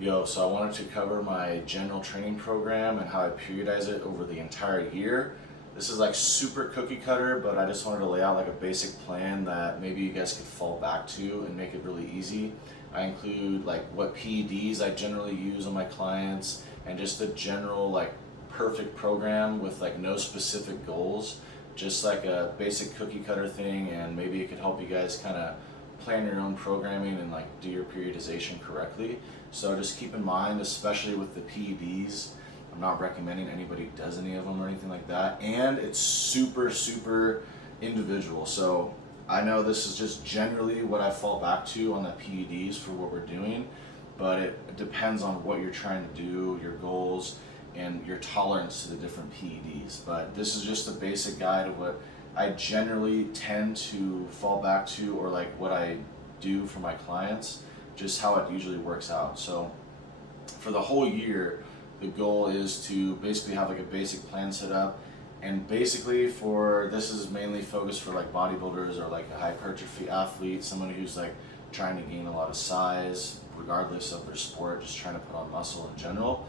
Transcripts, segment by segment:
So I wanted to cover my general training program and how I periodize it over the entire year. This is like super cookie cutter, but I just wanted to lay out like a basic plan that maybe you guys could fall back to and make it really easy. I include like what PEDs I generally use on my clients and just a general like perfect program with like no specific goals, just like a basic cookie cutter thing, and maybe it could help you guys kind of plan your own programming and like do your periodization correctly. So just keep in mind, especially with the PEDs, I'm not recommending anybody does any of them or anything like that. And it's super individual. So I know this is just generally what I fall back to on the PEDs for what we're doing, but it depends on what you're trying to do, your goals, and your tolerance to the different PEDs. But this is just a basic guide of what I generally tend to fall back to, or like what I do for my clients, just how it usually works out. So for the whole year, the goal is to basically have like a basic plan set up. And basically this is mainly focused for like bodybuilders or like a hypertrophy athlete, someone who's like trying to gain a lot of size regardless of their sport, just trying to put on muscle in general.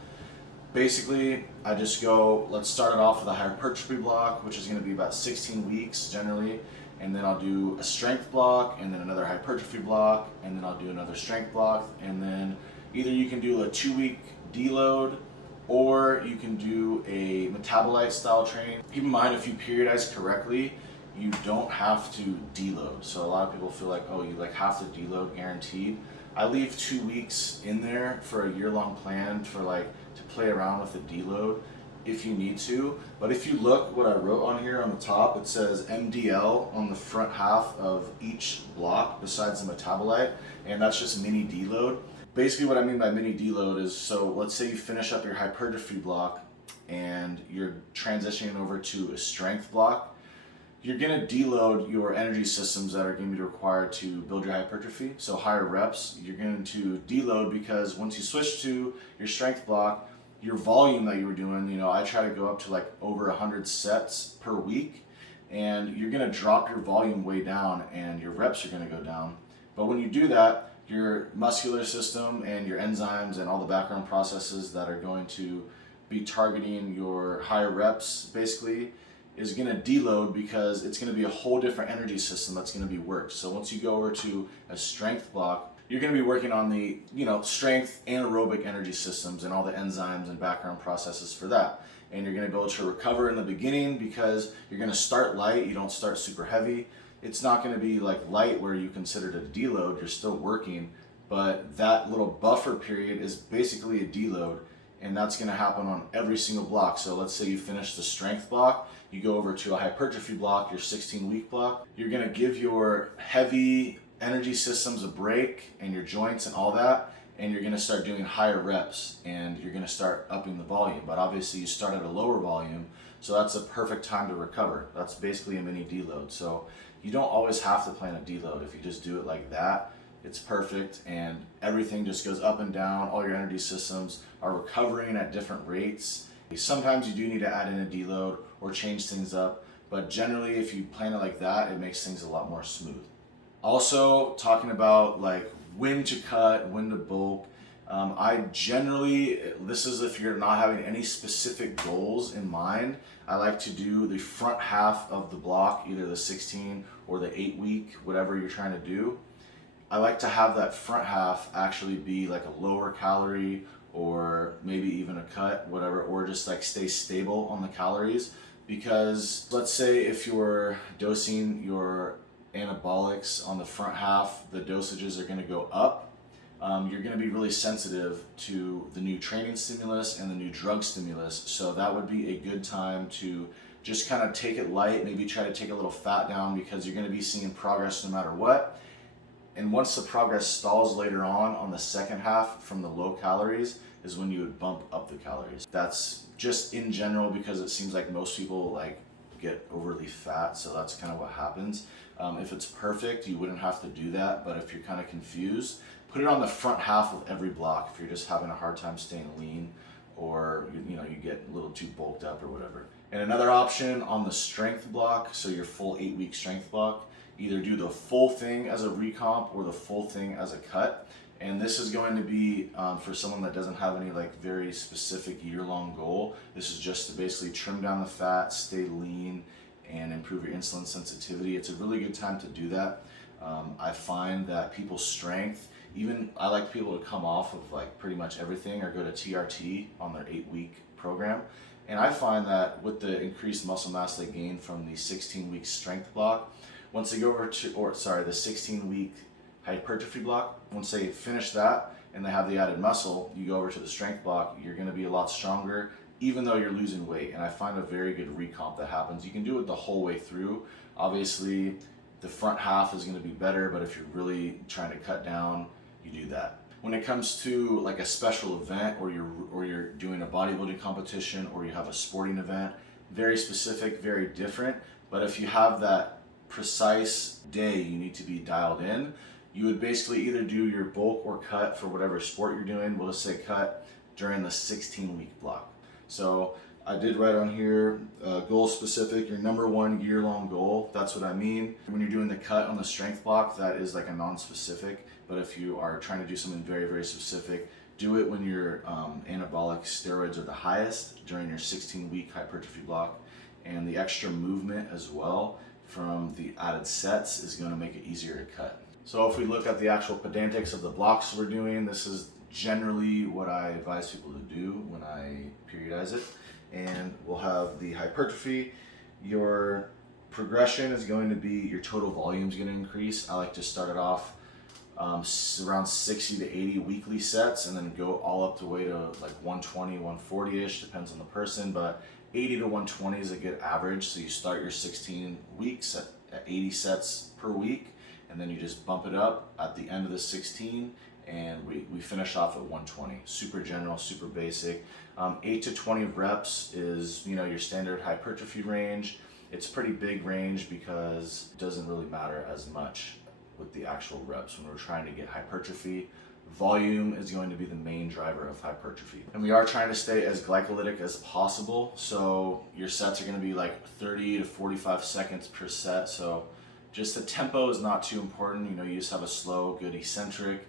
Basically, I just go, let's start it off with a hypertrophy block, which is going to be about 16 weeks generally, and then I'll do a strength block, and then another hypertrophy block, and then I'll do another strength block, and then either you can do a 2-week deload, or you can do a metabolite style training. Keep in mind, if you periodize correctly, you don't have to deload. So a lot of people feel like, oh, you like have to deload guaranteed. I leave 2 weeks in there for a year-long plan for like to play around with the deload if you need to. But if you look what I wrote on here on the top, it says MDL on the front half of each block besides the metabolite, and that's just mini deload. Basically what I mean by mini deload is, so let's say you finish up your hypertrophy block and you're transitioning over to a strength block. You're gonna deload your energy systems that are gonna be required to build your hypertrophy. So higher reps, you're going to deload, because once you switch to your strength block, your volume that you were doing, I try to go up to like over 100 sets per week, and you're gonna drop your volume way down and your reps are gonna go down. But when you do that, your muscular system and your enzymes and all the background processes that are going to be targeting your higher reps basically is going to deload, because it's going to be a whole different energy system that's going to be worked. So once you go over to a strength block, you're going to be working on the strength anaerobic energy systems and all the enzymes and background processes for that. And you're going to be able to recover in the beginning, because you're going to start light. You don't start super heavy. It's not going to be like light where you consider it a deload. You're still working, but that little buffer period is basically a deload, and that's going to happen on every single block. So let's say you finish the strength block, you go over to a hypertrophy block, your 16-week block. You're going to give your heavy energy systems a break and your joints and all that, and you're going to start doing higher reps, and you're going to start upping the volume. But obviously you start at a lower volume, so that's a perfect time to recover. That's basically a mini deload. So you don't always have to plan a deload. If you just do it like that, it's perfect, and everything just goes up and down. All your energy systems are recovering at different rates. Sometimes you do need to add in a deload or change things up, but generally if you plan it like that, it makes things a lot more smooth. Also, talking about like when to cut, when to bulk, I generally, this is if you're not having any specific goals in mind, I like to do the front half of the block, either the 16 or the 8-week, whatever you're trying to do. I like to have that front half actually be like a lower calorie, or maybe even a cut, whatever, or just like stay stable on the calories. Because let's say if you're dosing your anabolics on the front half, the dosages are gonna go up. You're gonna be really sensitive to the new training stimulus and the new drug stimulus. So that would be a good time to just kind of take it light, maybe try to take a little fat down, because you're gonna be seeing progress no matter what. And once the progress stalls later on the second half from the low calories is when you would bump up the calories. That's just in general, because it seems like most people like get overly fat, so that's kind of what happens. If it's perfect, you wouldn't have to do that, but if you're kind of confused, put it on the front half of every block if you're just having a hard time staying lean, or you get a little too bulked up or whatever. And another option on the strength block, so your full 8-week strength block, either do the full thing as a recomp or the full thing as a cut. And this is going to be for someone that doesn't have any like very specific year-long goal. This is just to basically trim down the fat, stay lean, and improve your insulin sensitivity. It's a really good time to do that. I find that people's strength, even I like people to come off of like pretty much everything or go to TRT on their 8-week program. And I find that with the increased muscle mass they gain from the 16-week strength block, once they go over to, the 16-week hypertrophy block, once they finish that and they have the added muscle, you go over to the strength block, you're gonna be a lot stronger, even though you're losing weight. And I find a very good recomp that happens. You can do it the whole way through. Obviously, the front half is gonna be better, but if you're really trying to cut down, you do that. When it comes to like a special event or you're doing a bodybuilding competition or you have a sporting event, very specific, very different. But if you have that precise day you need to be dialed in, you would basically either do your bulk or cut for whatever sport you're doing. We'll just say cut during the 16-week block. So I did write on here, goal specific, your number one year-long goal. That's what I mean. When you're doing the cut on the strength block, that is like a non-specific. But if you are trying to do something very, very specific, do it when your anabolic steroids are the highest during your 16-week hypertrophy block. And the extra movement as well from the added sets is going to make it easier to cut. So if we look at the actual pedantics of the blocks we're doing, this is generally what I advise people to do when I periodize it. And we'll have the hypertrophy. Your progression is going to be, your total volume is going to increase. I like to start it off around 60 to 80 weekly sets and then go all up the way to like 120, 140-ish, depends on the person, but 80 to 120 is a good average. So you start your 16 weeks at 80 sets per week, and then you just bump it up at the end of the 16, and we finish off at 120. Super general, super basic. 8 to 20 reps is, you know, your standard hypertrophy range. It's a pretty big range because it doesn't really matter as much with the actual reps when we're trying to get hypertrophy. Volume is going to be the main driver of hypertrophy. And we are trying to stay as glycolytic as possible. So your sets are going to be like 30 to 45 seconds per set. So just the tempo is not too important. You know, you just have a slow, good eccentric,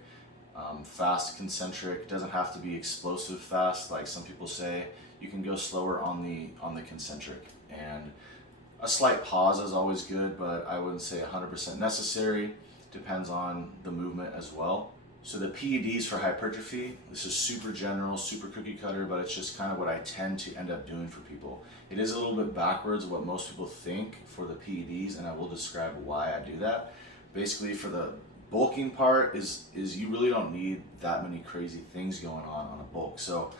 fast concentric. It doesn't have to be explosive fast like some people say. You can go slower on the concentric. And a slight pause is always good, but I wouldn't say 100% necessary. Depends on the movement as well. So the PEDs for hypertrophy, this is super general, super cookie cutter, but it's just kind of what I tend to end up doing for people. It is a little bit backwards of what most people think for the PEDs, and I will describe why I do that. Basically, for the bulking part is you really don't need that many crazy things going on a bulk. So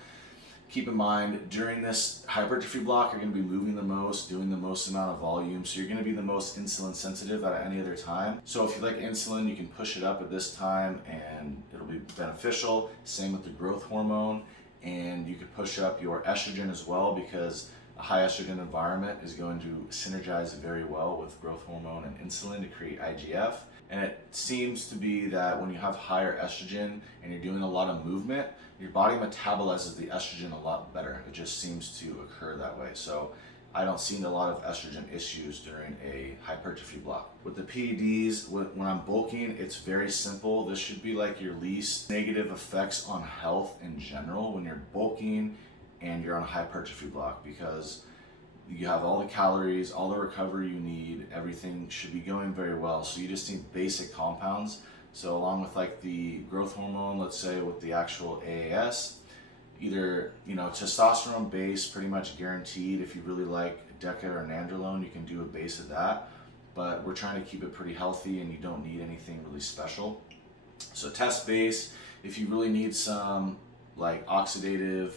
keep in mind, during this hypertrophy block, you're going to be moving the most, doing the most amount of volume, so you're going to be the most insulin sensitive out of any other time. So if you like insulin, you can push it up at this time and it'll be beneficial. Same with the growth hormone, and you could push up your estrogen as well, because a high estrogen environment is going to synergize very well with growth hormone and insulin to create IGF. And it seems to be that when you have higher estrogen and you're doing a lot of movement, your body metabolizes the estrogen a lot better. It just seems to occur that way. So I don't see a lot of estrogen issues during a hypertrophy block. With the PEDs, when I'm bulking, it's very simple. This should be like your least negative effects on health in general when you're bulking and you're on a hypertrophy block, because you have all the calories, all the recovery you need, everything should be going very well. So you just need basic compounds. So along with like the growth hormone, let's say with the actual AAS, either, you know, testosterone base, pretty much guaranteed. If you really like Deca or Nandrolone, you can do a base of that. But we're trying to keep it pretty healthy and you don't need anything really special. So test base, if you really need some like oxidative,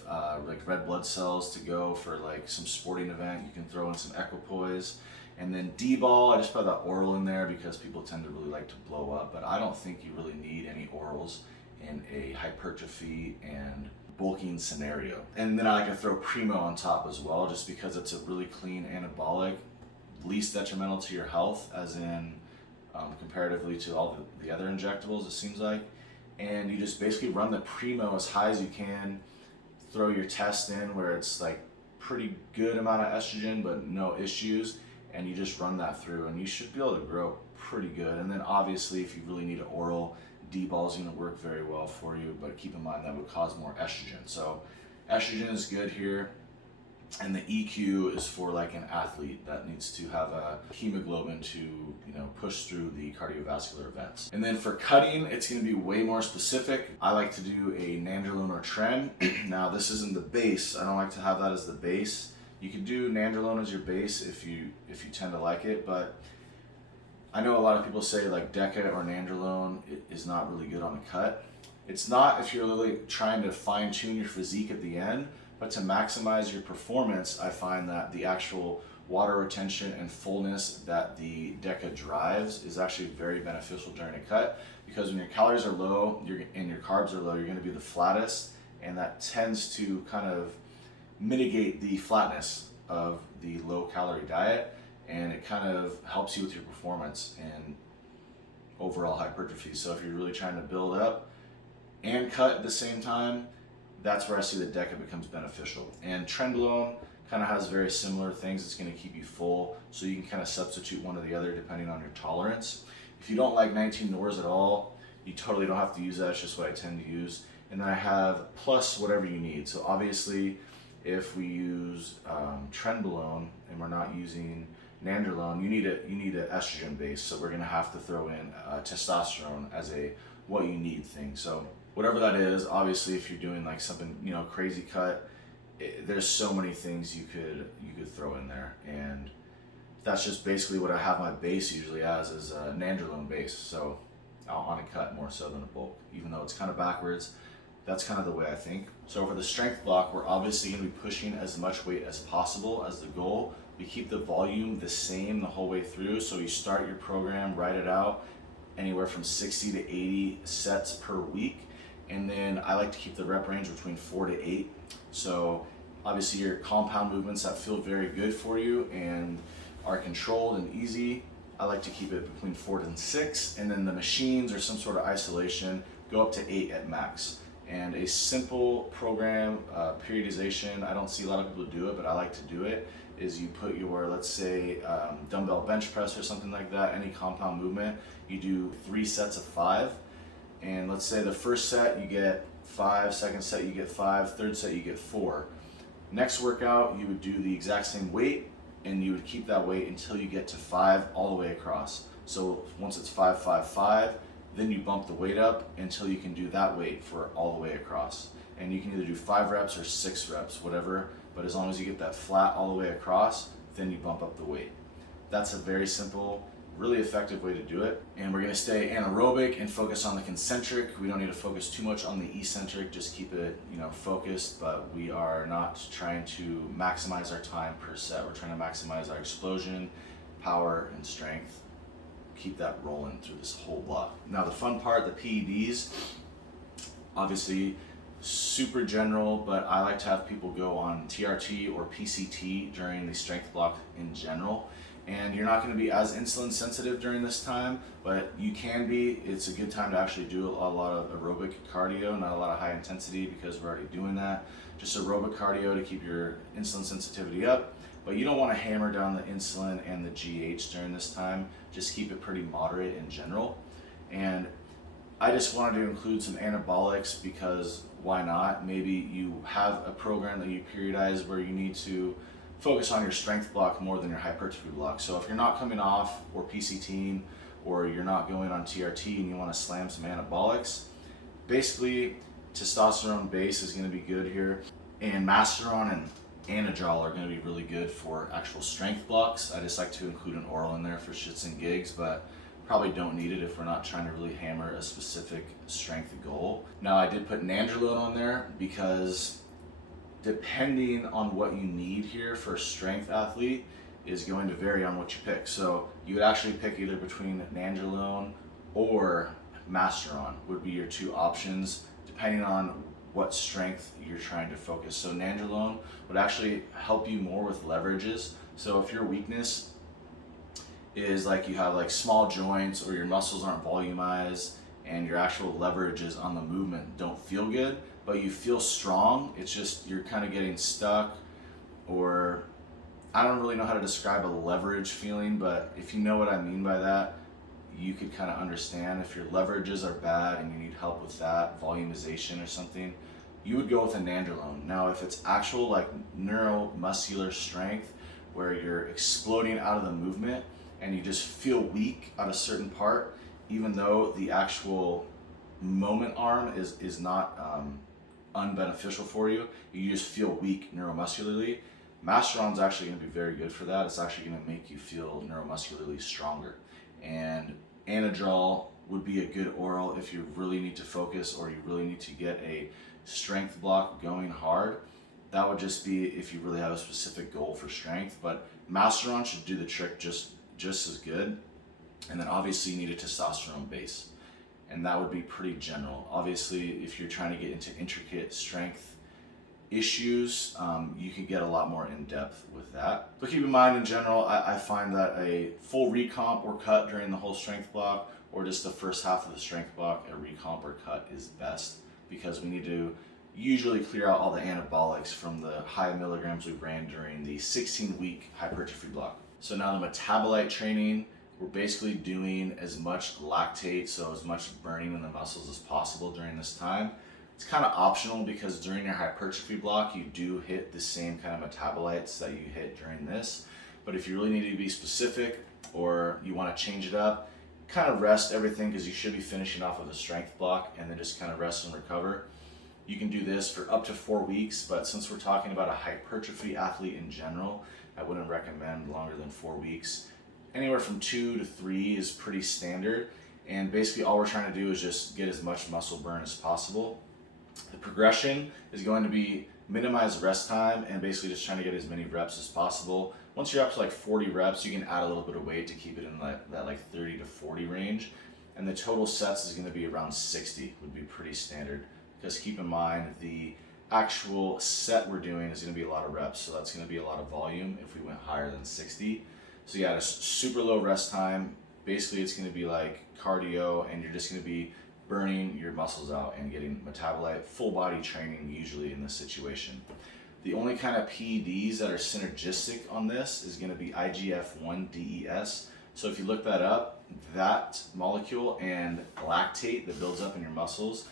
like red blood cells to go for like some sporting event, you can throw in some equipoise. And then D-ball, I just put that oral in there because people tend to really like to blow up, but I don't think you really need any orals in a hypertrophy and bulking scenario. And then I like to throw Primo on top as well, just because it's a really clean anabolic, least detrimental to your health, as in comparatively to all the other injectables, it seems like. And you just basically run the Primo as high as you can, throw your test in where it's like pretty good amount of estrogen but no issues, and you just run that through and you should be able to grow pretty good. And then obviously if you really need an oral D-ball is going to work very well for you, but keep in mind that would cause more estrogen. So estrogen is good here. And the EQ is for like an athlete that needs to have a hemoglobin to, push through the cardiovascular events. And then for cutting, it's going to be way more specific. I like to do a nandrolone or tren. Now this isn't the base. I don't like to have that as the base. You could do nandrolone as your base if you tend to like it, but I know a lot of people say like Deca or nandrolone is not really good on a cut. It's not if you're really trying to fine tune your physique at the end. But to maximize your performance, I find that the actual water retention and fullness that the Deca drives is actually very beneficial during a cut, because when your calories are low and your carbs are low, you're going to be the flattest, and that tends to kind of mitigate the flatness of the low calorie diet, and it kind of helps you with your performance and overall hypertrophy. So if you're really trying to build up and cut at the same time, that's where I see the Deca becomes beneficial. And Trenbolone kind of has very similar things. It's going to keep you full, so you can kind of substitute one or the other depending on your tolerance. If you don't like 19 Nors at all, you totally don't have to use that. It's just what I tend to use. And then I have plus whatever you need. So obviously, if we use Trenbolone and we're not using nandrolone, you need an estrogen base. So we're going to have to throw in testosterone as a what you need thing. So whatever that is, obviously, if you're doing like something, crazy cut, there's so many things you could throw in there, and that's just basically what I have my base usually as, is a nandrolone base. So on a cut more so than a bulk, even though it's kind of backwards. That's kind of the way I think. So for the strength block, we're obviously going to be pushing as much weight as possible as the goal. We keep the volume the same the whole way through. So you start your program, write it out, anywhere from 60 to 80 sets per week. And then I like to keep the rep range between 4 to 8. So obviously your compound movements that feel very good for you and are controlled and easy, I like to keep it between 4 and 6. And then the machines or some sort of isolation go up to 8 at max. And a simple program, periodization, I don't see a lot of people do it, but I like to do it, is you put your, let's say, dumbbell bench press or something like that, any compound movement, you do 3 sets of 5. And let's say the first set you get 5, second set you get 5, third set you get 4. Next workout you would do the exact same weight, and you would keep that weight until you get to 5 all the way across. So once it's 5, 5, 5, then you bump the weight up until you can do that weight for all the way across. And you can either do 5 reps or 6 reps, whatever, but as long as you get that flat all the way across, then you bump up the weight. That's a very simple, really effective way to do it. And we're gonna stay anaerobic and focus on the concentric. We don't need to focus too much on the eccentric, just keep it, focused, but we are not trying to maximize our time per set. We're trying to maximize our explosion, power, and strength. Keep that rolling through this whole block. Now the fun part, the PEDs, obviously super general, but I like to have people go on TRT or PCT during the strength block in general. And you're not going to be as insulin sensitive during this time, but you can be. It's a good time to actually do a lot of aerobic cardio, not a lot of high intensity, because we're already doing that. Just aerobic cardio to keep your insulin sensitivity up. But you don't want to hammer down the insulin and the GH during this time. Just keep it pretty moderate in general. And I just wanted to include some anabolics because why not? Maybe you have a program that you periodize where you need to focus on your strength block more than your hypertrophy block. So if you're not coming off or PCTing, or you're not going on TRT and you want to slam some anabolics, basically testosterone base is going to be good here, and Masteron and Anadrol are going to be really good for actual strength blocks. I just like to include an oral in there for shits and gigs, but probably don't need it if we're not trying to really hammer a specific strength goal. Now I did put nandrolone on there because depending on what you need here for a strength athlete is going to vary on what you pick. So you would actually pick either between nandrolone or Masteron would be your 2 options depending on what strength you're trying to focus. So nandrolone would actually help you more with leverages. So if your weakness is like you have like small joints or your muscles aren't volumized and your actual leverages on the movement don't feel good, but you feel strong, it's just you're kind of getting stuck, or I don't really know how to describe a leverage feeling, but if you know what I mean by that, you could kind of understand if your leverages are bad and you need help with that, volumization or something, you would go with a nandrolone. Now, if it's actual like neuromuscular strength where you're exploding out of the movement and you just feel weak at a certain part, even though the actual moment arm is not unbeneficial for you, you just feel weak neuromuscularly, Masteron's actually going to be very good for that. It's actually going to make you feel neuromuscularly stronger. And Anadrol would be a good oral if you really need to focus or you really need to get a strength block going hard. That would just be if you really have a specific goal for strength, but Masteron should do the trick just as good. And then obviously you need a testosterone base, and that would be pretty general. Obviously, if you're trying to get into intricate strength issues, you can get a lot more in depth with that. But keep in mind, in general, I find that a full recomp or cut during the whole strength block, or just the first half of the strength block, a recomp or cut is best, because we need to usually clear out all the anabolics from the high milligrams we ran during the 16-week hypertrophy block. So now the metabolite training, we're basically doing as much lactate, so as much burning in the muscles as possible during this time. It's kind of optional because during your hypertrophy block, you do hit the same kind of metabolites that you hit during this. But if you really need to be specific or you want to change it up, kind of rest everything, because you should be finishing off with a strength block and then just kind of rest and recover. You can do this for up to 4 weeks, but since we're talking about a hypertrophy athlete in general, I wouldn't recommend longer than 4 weeks. Anywhere from 2 to 3 is pretty standard, and basically all we're trying to do is just get as much muscle burn as possible. The progression is going to be minimize rest time and basically just trying to get as many reps as possible. Once you're up to like 40 reps, you can add a little bit of weight to keep it in that like 30 to 40 range, and the total sets is going to be around 60, would be pretty standard, because keep in mind the actual set we're doing is going to be a lot of reps, so that's going to be a lot of volume if we went higher than 60. So yeah, just super low rest time. Basically it's going to be like cardio, and you're just going to be burning your muscles out and getting metabolite, full body training usually in this situation. The only kind of PEDs that are synergistic on this is going to be IGF-1 DES. So if you look that up, that molecule and lactate that builds up in your muscles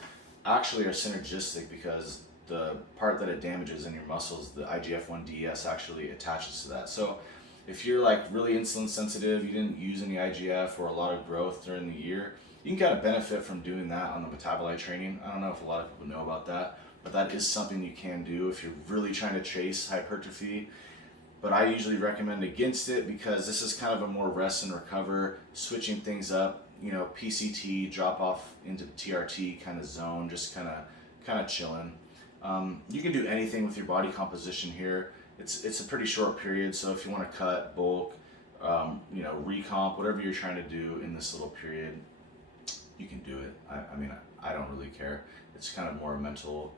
actually are synergistic, because the part that it damages in your muscles, the IGF-1 DES actually attaches to that. So if you're like really insulin sensitive, you didn't use any IGF or a lot of growth during the year, you can kind of benefit from doing that on the metabolite training. I don't know if a lot of people know about that, but that is something you can do if you're really trying to chase hypertrophy. But I usually recommend against it, because this is kind of a more rest and recover, switching things up, you know, PCT, drop off into TRT kind of zone, just kind of chilling. You can do anything with your body composition here. It's a pretty short period, so if you want to cut, bulk, you know, recomp, whatever you're trying to do in this little period, you can do it. I mean, I don't really care. It's kind of more a mental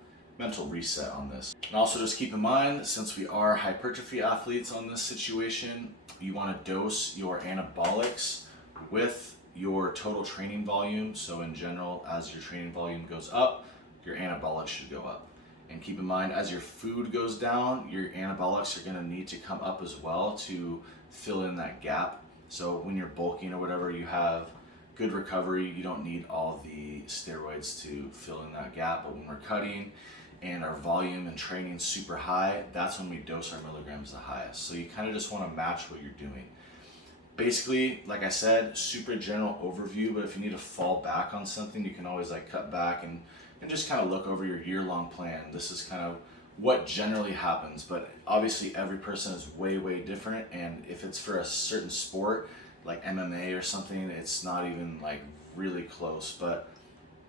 reset on this. And also just keep in mind, since we are hypertrophy athletes on this situation, you want to dose your anabolics with your total training volume. So in general, as your training volume goes up, your anabolics should go up. And keep in mind, as your food goes down, your anabolics are going to need to come up as well to fill in that gap. So when you're bulking or whatever, you have good recovery. You don't need all the steroids to fill in that gap. But when we're cutting and our volume and training super high, that's when we dose our milligrams the highest. So you kind of just want to match what you're doing. Basically, like I said, super general overview, but if you need to fall back on something, you can always like cut back and just kind of look over your year-long plan. This is kind of what generally happens, but obviously every person is way, way different. And if it's for a certain sport, like MMA or something, it's not even like really close. But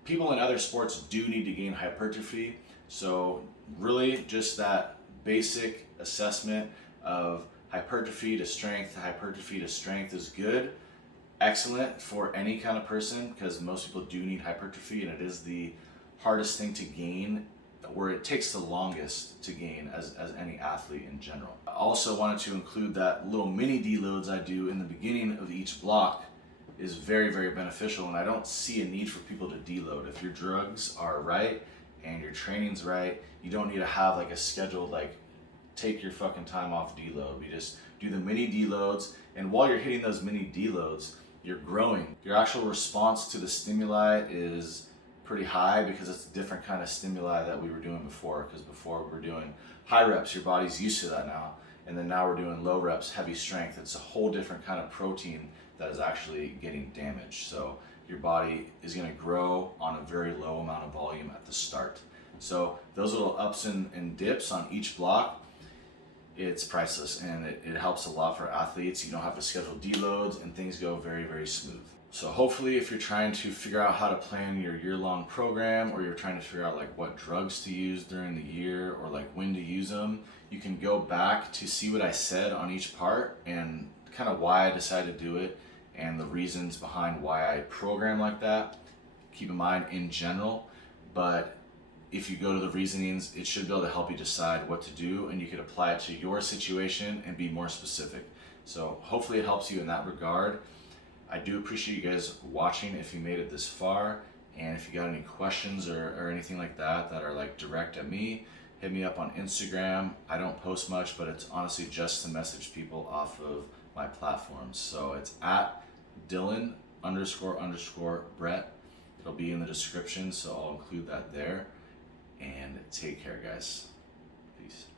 people in other sports do need to gain hypertrophy. So really just that basic assessment of hypertrophy to strength is good, excellent for any kind of person, because most people do need hypertrophy, and it is the hardest thing to gain, where it takes the longest to gain as any athlete in general. I also wanted to include that little mini deloads I do in the beginning of each block is very, very beneficial, and I don't see a need for people to deload. If your drugs are right and your training's right, you don't need to have like a scheduled like take your fucking time off deload. You just do the mini deloads, and while you're hitting those mini deloads, you're growing. Your actual response to the stimuli is pretty high because it's a different kind of stimuli that we were doing before. Because before we were doing high reps, your body's used to that now. And then now we're doing low reps, heavy strength. It's a whole different kind of protein that is actually getting damaged. So your body is going to grow on a very low amount of volume at the start. So those little ups and dips on each block, it's priceless, and it helps a lot for athletes. You don't have to schedule deloads, and things go very, very smooth. So hopefully if you're trying to figure out how to plan your year-long program, or you're trying to figure out like what drugs to use during the year or like when to use them, you can go back to see what I said on each part and kind of why I decided to do it and the reasons behind why I program like that. Keep in mind in general, but if you go to the reasonings, it should be able to help you decide what to do, and you could apply it to your situation and be more specific. So hopefully it helps you in that regard. I do appreciate you guys watching if you made it this far, and if you got any questions or anything like that that are like direct at me, hit me up on Instagram. I don't post much, but it's honestly just to message people off of my platforms. So it's at Dylan__Brett. It'll be in the description, so I'll include that there. And take care, guys. Peace.